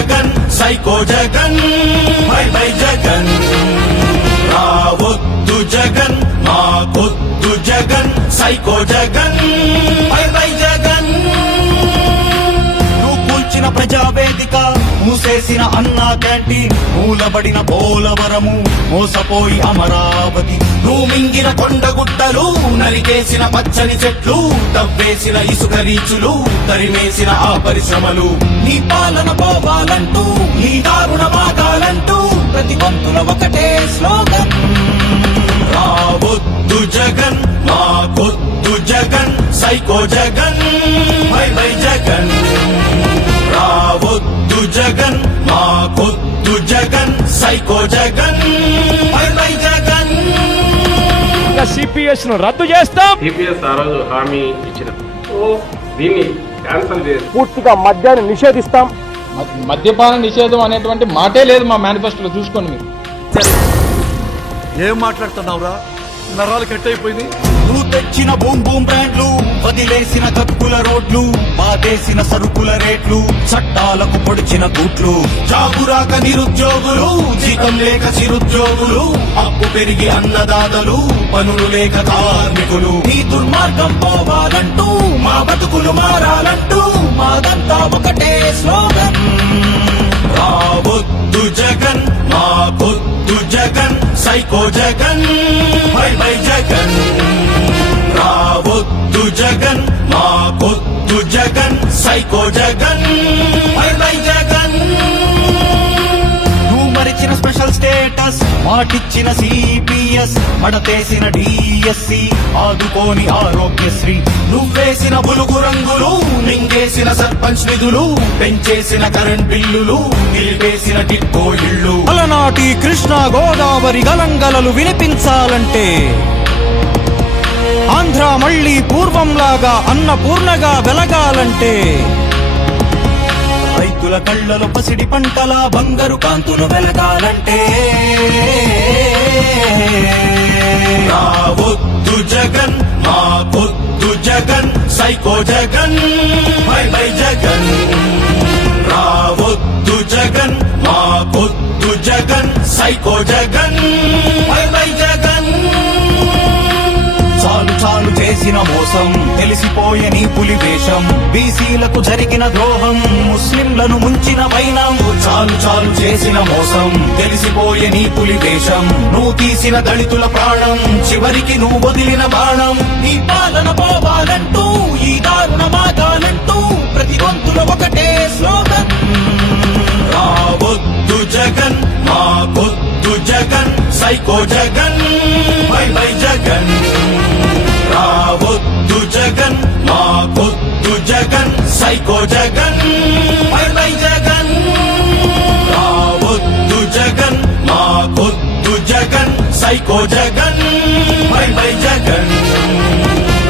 Jagan psycho Jagan bye bye Jagan. రావొద్దు Jagan మాకొద్దు Jagan psycho Jagan bye bye మూసేసిన Anna canteen మూలబడిన Polavaram మోసపోయి అమరావతి. నువ్వు మింగిన కొండగుట్టలు నరికేసిన పచ్చని చెట్లు తవ్వేసిన ఇసుక రీచులు తరిమేసిన ఆ పరిశ్రమలు. నీ పాలన పోవాలంటూ నీ దారుణ మాగాలంటూ ప్రతి గొంతుల ఒకటే స్లోగన్. రావొద్దు జగన్ మాకొద్దు జగన్ సైకో జగన్. సైకో జగన్ జగన్. సిపిఎస్ను రద్దు చేస్తాం. సిపిఎస్ ఆ రోజు హామీ ఇచ్చిన. దీన్ని క్యాన్సల్ చేసి. పూర్తిగా మద్యాన్ని నిషేధిస్తాం. మద్య- మద్యపాన నిషేధం అనేటువంటి మాటే లేదు మా మేనిఫెస్టోలో చూసుకోండి మీరు. ఏం మాట్లాడుతున్నావురా? నరాలు కట్ అయిపోయింది నువ్వు తెచ్చిన బూమ్ బూమ్ బ్రాండ్లు వదిలేసిన కక్కుల రోడ్లు బాధేసిన సరుకుల రేట్లు చట్టాలకు పొడిచిన గూట్లు జాగురాక నిరుద్యోగులు జీతం లేక చిరుద్యోగులు అప్పు పెరిగి అన్నదాతలు పనులు లేక కార్మికులు. ఈ దుర్మార్గం పోవాలంటూ మా బతుకులు మారాలంటూ మాదంతా ఒకటే స్లోగన్. రావొద్దు జగన్ మా పొద్దు Jagan psycho Jagan bye bye Jagan. Psycho Jagan Jagan. నువ్వు మరిచిన స్పెషల్ స్టేటస్ మాటిచ్చిన సిపిఎస్ మడతేసిన డిఎస్సి ఆదుకోని ఆరోగ్యశ్రీ. నువ్వేసిన బులుగు రంగులు నింగేసిన సర్పంచ్ నిధులు పెంచేసిన కరెంట్ బిల్లులు నిలిపేసిన టిక్కో ఇళ్ళు. అలనాటి కృష్ణ గోదావరి గలంగలలు వినిపించాలంటే మళ్ళీ పూర్వంలాగా అన్నపూర్ణగా వెలగాలంటే రైతుల కళ్ళలో పసిడి పంటల బంగారు కాంతులు వెలగాలంటే రావొద్దు జగన్ మా పొద్దు Jagan psycho Jagan bye bye Jagan. రావొద్దు Jagan మా పొద్దు జగన్ సైకో జగన్ జగన్ చేసిన మోసం తెలిసిపోయని పులి వేషం. బీసీలకు జరిగిన ద్రోహం ముస్లింలను ముంచిన వైనం. చాలు చాలు చేసిన మోసం తెలిసిపోయని పులి వేషం. నువ్వు తీసిన దళితుల ప్రాణం చివరికి నువ్వు వదిలిన బాణం. నీ పాలన పోవాలంటూ ఈ దారుణ మాగాలంటూ ప్రతి వంతుల ఒకటే స్లోగన్. రావద్దు జగన్ మాకొద్దు Jagan psycho Jagan. Psycho Jagan bye Jagan రావద్దు జగన్ మాకొద్దు Jagan psycho Jagan bye bye Jagan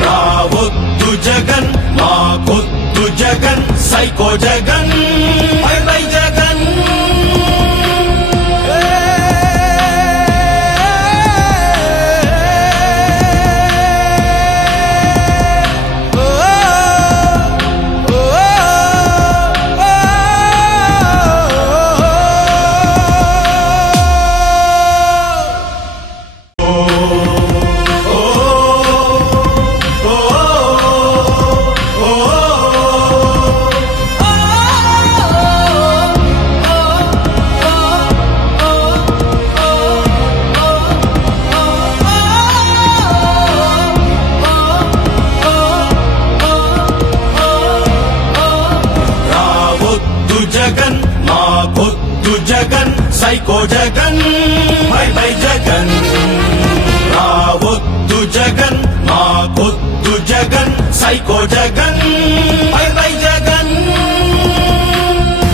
రావొద్దు Jagan మా జగన్ సైకో జగన్. జగన్ మా పొద్దు Jagan psycho Jagan bye bye Jagan psycho Jagan. Bye bye Jagan.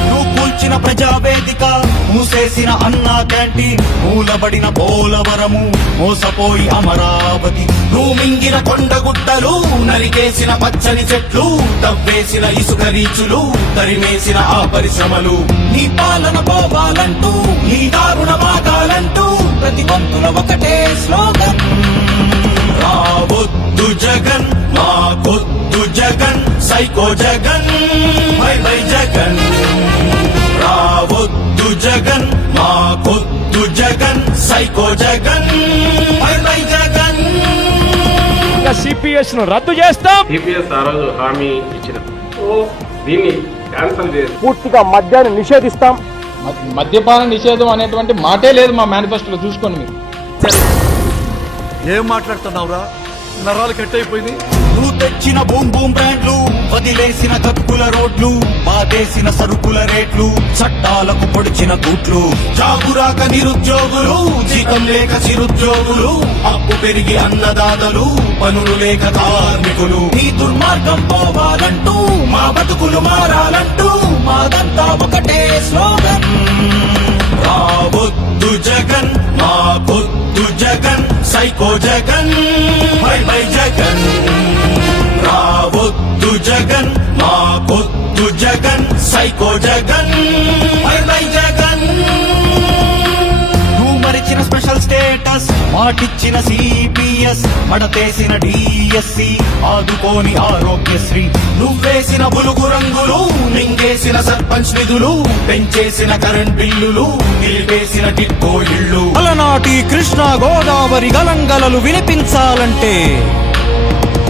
నువ్వు కూల్చిన ప్రజావేదిక మూసేసిన అన్నా క్యాంటీన్ మూలబడిన పోలవరము మోసపోయి అమరావతి. నువ్వు మింగిన కొండగుట్టలు నరికేసిన పచ్చని చెట్లు తవ్వేసిన ఇసుక రీచులు తరిమేసిన ఆ పరిశ్రమలు. నీ పాలన పోవాలంటూ నీ దారుణ మాగాలంటూ ప్రతి గొంతుల ఒకటే స్లోగన్ రావొద్దు జగన్ మా psycho Jagan. Bye bye Jagan. రావొద్దు Jagan. మా కొద్దు Jagan. Psycho Jagan. Bye bye Jagan. ఇక సిపిఎస్ను రద్దు చేస్తాం. సిపిఎస్ ఆ రోజు హామీ ఇచ్చిన. దీన్ని క్యాన్సిల్ చేసి పూర్తిగా మద్యాన్ని నిషేధిస్తాం. మద్యపాన నిషేధం అనేటువంటి మాటే లేదు మా మేనిఫెస్టోలో చూసుకోండి మీరు. ఏం మాట్లాడుతున్నావురా? నరాలు కట్ అయిపోయింది నువ్వు తెచ్చిన బూమ్ బూమ్ బ్రాండ్లు వదిలేసిన కక్కుల రోడ్లు బాధేసిన సరుకుల రేట్లు చట్టాలకు పొడిచిన కూట్లు జాగురాక నిరుద్యోగులు జీతం లేక చిరుద్యోగులు అప్పు పెరిగి అన్నదాతలు పనులు లేక కార్మికులు. ఈ దుర్మార్గం పోవాలంటూ మా బతుకులు మారాలంటూ మాదంతా ఒకటే స్లోగన్. రావొద్దు జగన్ మా Jagan psycho Jagan bye bye Jagan. Psycho Jagan. Jagan. నువ్వు మరిచిన స్పెషల్ స్టేటస్ మాటిచ్చిన సిపిఎస్ మడతేసిన డిఎస్సి ఆదుకోని ఆరోగ్యశ్రీ. నువ్వేసిన బులుగు రంగులు నింగేసిన సర్పంచ్ నిధులు పెంచేసిన కరెంట్ బిల్లులు నిలిపేసిన టిక్కో ఇళ్ళు. అలనాటి కృష్ణా గోదావరి గలంగలలు వినిపించాలంటే